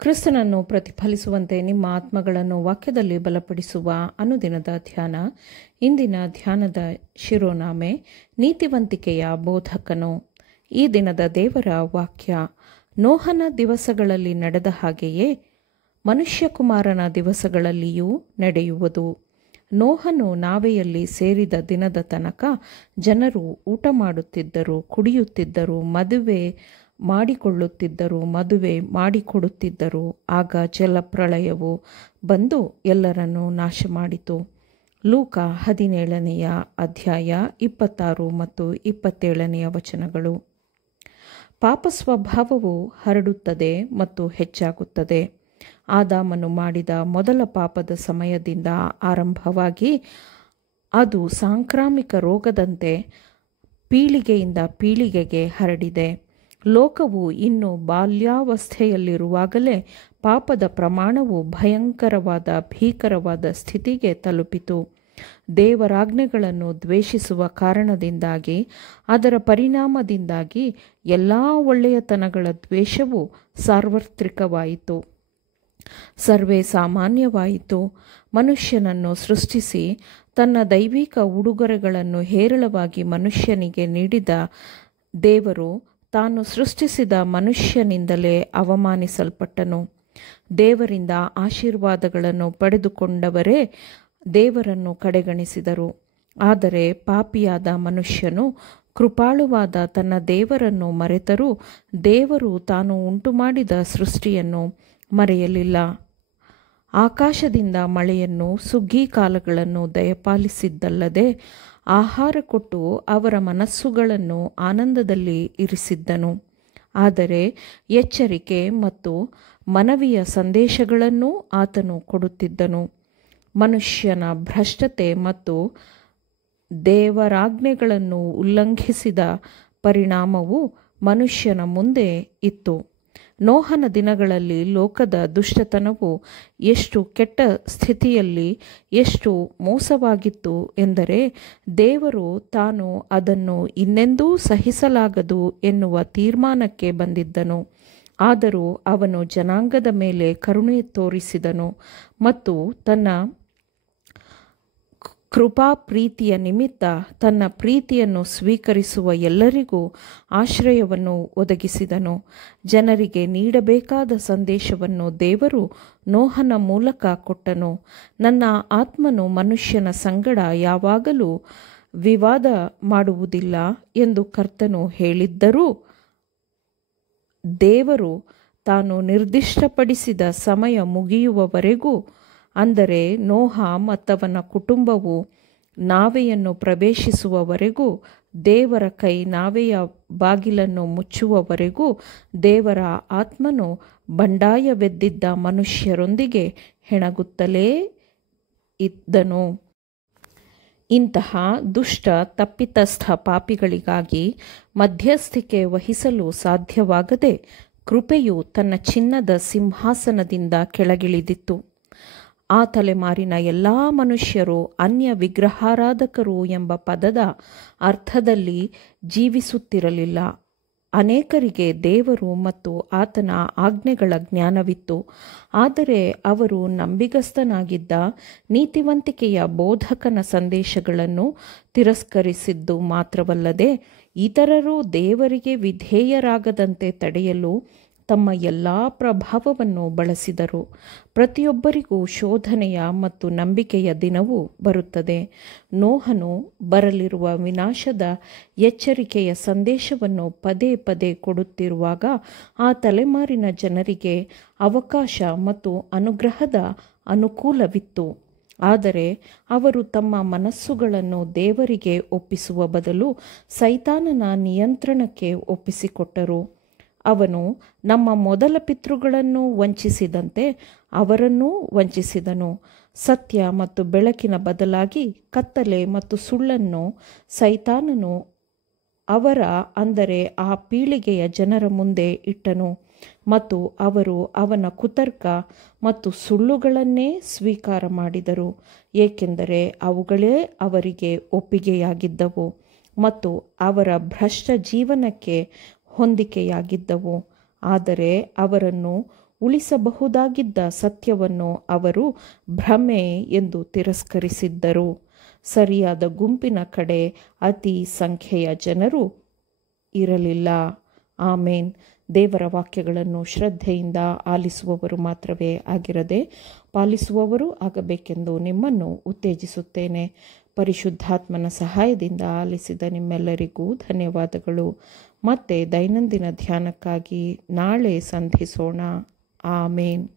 ಕ್ರಿಸ್ತನನ್ನು ಪ್ರತಿಫಲಿಸುವಂತೆ ನಿಮ್ಮ ಆತ್ಮಗಳನ್ನು ವಾಕ್ಯದಲ್ಲಿ ಬಲಪಡಿಸುವ ಅನುದಿನದ ಧ್ಯಾನ. ಇಂದಿನ ಧ್ಯಾನದ ಶಿರೋನಾಮೆ ನೀತಿವಂತಿಕೆಯ ಬೋಧಕನು. ಈ ದಿನದ ದೇವರ ವಾಕ್ಯ, ನೋಹನ ದಿವಸಗಳಲ್ಲಿ ನಡೆದ ಹಾಗೆಯೇ ಮನುಷ್ಯಕುಮಾರನ ದಿವಸಗಳಲ್ಲಿಯೂ ನಡೆಯುವುದು. ನೋಹನು ನಾವೆಯಲ್ಲಿ ಸೇರಿದ ದಿನದ ತನಕ ಜನರು ಊಟ ಮಾಡುತ್ತಿದ್ದರು, ಕುಡಿಯುತ್ತಿದ್ದರು, ಮದುವೆ ಮಾಡಿಕೊಳ್ಳುತ್ತಿದ್ದರು, ಮದುವೆ ಮಾಡಿಕೊಡುತ್ತಿದ್ದರು. ಆಗ ಜಲಪ್ರಳಯವು ಬಂದು ಎಲ್ಲರನ್ನೂ ನಾಶ ಮಾಡಿತು. ಲೂಕ 17ನೇ ಅಧ್ಯಾಯ 26 ಮತ್ತು 27ನೇ ವಚನಗಳು. ಪಾಪ ಸ್ವಭಾವವು ಹರಡುತ್ತದೆ ಮತ್ತು ಹೆಚ್ಚಾಗುತ್ತದೆ. ಆದಾಮನು ಮಾಡಿದ ಮೊದಲ ಪಾಪದ ಸಮಯದಿಂದ ಆರಂಭವಾಗಿ ಅದು ಸಾಂಕ್ರಾಮಿಕ ರೋಗದಂತೆ ಪೀಳಿಗೆಯಿಂದ ಪೀಳಿಗೆಗೆ ಹರಡಿದೆ. ಲೋಕವು ಇನ್ನು ಬಾಲ್ಯಾವಸ್ಥೆಯಲ್ಲಿರುವಾಗಲೇ ಪಾಪದ ಪ್ರಮಾಣವು ಭೀಕರವಾದ ಸ್ಥಿತಿಗೆ ತಲುಪಿತು. ದೇವರಾಜ್ಞೆಗಳನ್ನು ದ್ವೇಷಿಸುವ ಕಾರಣದಿಂದಾಗಿ, ಅದರ ಪರಿಣಾಮದಿಂದಾಗಿ ಎಲ್ಲ ಒಳ್ಳೆಯತನಗಳ ದ್ವೇಷವು ಸಾರ್ವತ್ರಿಕವಾಯಿತು, ಸರ್ವೇ ಸಾಮಾನ್ಯವಾಯಿತು. ಮನುಷ್ಯನನ್ನು ಸೃಷ್ಟಿಸಿ ತನ್ನ ದೈವಿಕ ಉಡುಗೊರೆಗಳನ್ನು ಹೇರಳವಾಗಿ ಮನುಷ್ಯನಿಗೆ ನೀಡಿದ ದೇವರು ತಾನು ಸೃಷ್ಟಿಸಿದ ಮನುಷ್ಯನಿಂದಲೇ ಅವಮಾನಿಸಲ್ಪಟ್ಟನು. ದೇವರಿಂದ ಆಶೀರ್ವಾದಗಳನ್ನು ಪಡೆದುಕೊಂಡವರೇ ದೇವರನ್ನು ಕಡೆಗಣಿಸಿದರು. ಆದರೆ ಪಾಪಿಯಾದ ಮನುಷ್ಯನು ಕೃಪಾಳುವಾದ ತನ್ನ ದೇವರನ್ನು ಮರೆತರೂ ದೇವರು ತಾನು ಉಂಟುಮಾಡಿದ ಸೃಷ್ಟಿಯನ್ನು ಮರೆಯಲಿಲ್ಲ. ಆಕಾಶದಿಂದ ಮಳೆಯನ್ನು, ಸುಗ್ಗಿ ಕಾಲಗಳನ್ನು ದಯಪಾಲಿಸಿದ್ದಲ್ಲದೆ ಆಹಾರ ಕೊಟ್ಟು ಅವರ ಮನಸ್ಸುಗಳನ್ನು ಆನಂದದಲ್ಲಿ ಇರಿಸಿದ್ದನು. ಆದರೆ ಎಚ್ಚರಿಕೆ ಮತ್ತು ಮನವಿಯ ಸಂದೇಶಗಳನ್ನೂ ಆತನು ಕೊಡುತ್ತಿದ್ದನು. ಮನುಷ್ಯನ ಭ್ರಷ್ಟತೆ ಮತ್ತು ದೇವರಾಜ್ಞೆಗಳನ್ನು ಉಲ್ಲಂಘಿಸಿದ ಪರಿಣಾಮವು ಮನುಷ್ಯನ ಮುಂದೆ ಇತ್ತು. ನೋಹನ ದಿನಗಳಲ್ಲಿ ಲೋಕದ ದುಷ್ಟತನವು ಎಷ್ಟು ಕೆಟ್ಟ ಸ್ಥಿತಿಯಲ್ಲಿ, ಎಷ್ಟು ಮೋಸವಾಗಿತ್ತು ಎಂದರೆ ದೇವರು ತಾನು ಅದನ್ನು ಇನ್ನೆಂದೂ ಸಹಿಸಲಾಗದು ಎನ್ನುವ ತೀರ್ಮಾನಕ್ಕೆ ಬಂದಿದ್ದನು. ಆದರೂ ಅವನು ಜನಾಂಗದ ಮೇಲೆ ಕರುಣೆ ತೋರಿಸಿದನು ಮತ್ತು ತನ್ನ ಕೃಪಾ ಪ್ರೀತಿಯ ನಿಮಿತ್ತ ತನ್ನ ಪ್ರೀತಿಯನ್ನು ಸ್ವೀಕರಿಸುವ ಎಲ್ಲರಿಗೂ ಆಶ್ರಯವನ್ನು ಒದಗಿಸಿದನು. ಜನರಿಗೆ ನೀಡಬೇಕಾದ ಸಂದೇಶವನ್ನು ದೇವರು ನೋಹನ ಮೂಲಕ ಕೊಟ್ಟನು. ನನ್ನ ಆತ್ಮನು ಮನುಷ್ಯನ ಸಂಗಡ ಯಾವಾಗಲೂ ವಿವಾದ ಮಾಡುವುದಿಲ್ಲ ಎಂದು ಕರ್ತನು ಹೇಳಿದ್ದರೂ ದೇವರು ತಾನು ನಿರ್ದಿಷ್ಟಪಡಿಸಿದ ಸಮಯ ಮುಗಿಯುವವರೆಗೂ, ಅಂದರೆ ನೋಹ ಮತ್ತವನ ಕುಟುಂಬವು ನಾವೆಯನ್ನು ಪ್ರವೇಶಿಸುವವರೆಗೂ, ದೇವರ ಕೈ ನಾವೆಯ ಬಾಗಿಲನ್ನು ಮುಚ್ಚುವವರೆಗೂ ದೇವರ ಆತ್ಮನು ಬಂಡಾಯವೆದ್ದಿದ್ದ ಮನುಷ್ಯರೊಂದಿಗೆ ಹೆಣಗುತ್ತಲೇ ಇದ್ದನು. ಇಂತಹ ದುಷ್ಟ ತಪ್ಪಿತಸ್ಥ ಪಾಪಿಗಳಿಗಾಗಿ ಮಧ್ಯಸ್ಥಿಕೆ ವಹಿಸಲು ಸಾಧ್ಯವಾಗದೆ ಕೃಪೆಯು ತನ್ನ ಚಿನ್ನದ ಸಿಂಹಾಸನದಿಂದ ಕೆಳಗಿಳಿದಿತ್ತು. ಆ ತಲೆಮಾರಿನ ಎಲ್ಲ ಮನುಷ್ಯರು ಅನ್ಯ ವಿಗ್ರಹಾರಾಧಕರು ಎಂಬ ಪದದ ಅರ್ಥದಲ್ಲಿ ಜೀವಿಸುತ್ತಿರಲಿಲ್ಲ. ಅನೇಕರಿಗೆ ದೇವರು ಮತ್ತು ಆತನ ಆಜ್ಞೆಗಳ ಜ್ಞಾನವಿತ್ತು. ಆದರೆ ಅವರು ನಂಬಿಗಸ್ತನಾಗಿದ್ದ ನೀತಿವಂತಿಕೆಯ ಬೋಧಕನ ಸಂದೇಶಗಳನ್ನು ತಿರಸ್ಕರಿಸಿದ್ದು ಮಾತ್ರವಲ್ಲದೆ ಇತರರು ದೇವರಿಗೆ ವಿಧೇಯರಾಗದಂತೆ ತಡೆಯಲು ತಮ್ಮ ಎಲ್ಲ ಪ್ರಭಾವವನ್ನು ಬಳಸಿದರು. ಪ್ರತಿಯೊಬ್ಬರಿಗೂ ಶೋಧನೆಯ ಮತ್ತು ನಂಬಿಕೆಯ ದಿನವೂ ಬರುತ್ತದೆ. ನೋಹನು ಬರಲಿರುವ ವಿನಾಶದ ಎಚ್ಚರಿಕೆಯ ಸಂದೇಶವನ್ನು ಪದೇ ಪದೇ ಕೊಡುತ್ತಿರುವಾಗ ಆ ತಲೆಮಾರಿನ ಜನರಿಗೆ ಅವಕಾಶ ಮತ್ತು ಅನುಗ್ರಹದ ಅನುಕೂಲವಿತ್ತು. ಆದರೆ ಅವರು ತಮ್ಮ ಮನಸ್ಸುಗಳನ್ನು ದೇವರಿಗೆ ಒಪ್ಪಿಸುವ ಬದಲು ಸೈತಾನನ ನಿಯಂತ್ರಣಕ್ಕೆ ಒಪ್ಪಿಸಿಕೊಟ್ಟರು. ಅವನು ನಮ್ಮ ಮೊದಲ ಪಿತೃಗಳನ್ನು ವಂಚಿಸಿದಂತೆ ಅವರನ್ನೂ ವಂಚಿಸಿದನು. ಸತ್ಯ ಮತ್ತು ಬೆಳಕಿನ ಬದಲಾಗಿ ಕತ್ತಲೆ ಮತ್ತು ಸುಳ್ಳನ್ನು ಸೈತಾನನು ಅವರ, ಅಂದರೆ ಆ ಪೀಳಿಗೆಯ ಜನರ ಮುಂದೆ ಇಟ್ಟನು ಮತ್ತು ಅವರು ಅವನ ಕುತರ್ಕ ಮತ್ತು ಸುಳ್ಳುಗಳನ್ನೇ ಸ್ವೀಕಾರ ಮಾಡಿದರು, ಏಕೆಂದರೆ ಅವುಗಳೇ ಅವರಿಗೆ ಒಪ್ಪಿಗೆಯಾಗಿದ್ದವು ಮತ್ತು ಅವರ ಭ್ರಷ್ಟ ಜೀವನಕ್ಕೆ ಹೊಂದಿಕೆಯಾಗಿದ್ದವು. ಆದರೆ ಅವರನ್ನು ಉಳಿಸಬಹುದಾಗಿದ್ದ ಸತ್ಯವನ್ನು ಅವರು ಭ್ರಮೆ ಎಂದು ತಿರಸ್ಕರಿಸಿದ್ದರು. ಸರಿಯಾದ ಗುಂಪಿನ ಕಡೆ ಅತಿ ಸಂಖ್ಯೆಯ ಜನರು ಇರಲಿಲ್ಲ. ಆಮೇನ್. ದೇವರ ವಾಕ್ಯಗಳನ್ನು ಶ್ರದ್ಧೆಯಿಂದ ಆಲಿಸುವವರು ಮಾತ್ರವೇ ಆಗಿರದೆ ಪಾಲಿಸುವವರು ಆಗಬೇಕೆಂದು ನಿಮ್ಮನ್ನು ಉತ್ತೇಜಿಸುತ್ತೇನೆ. ಪರಿಶುದ್ಧಾತ್ಮನ ಸಹಾಯದಿಂದ ಆಲಿಸಿದ ನಿಮ್ಮೆಲ್ಲರಿಗೂ ಧನ್ಯವಾದಗಳು. ಮತ್ತೆ ದೈನಂದಿನ ಧ್ಯಾನಕ್ಕಾಗಿ ನಾಳೆ ಸಂಧಿಸೋಣ. ಆಮೇನ್.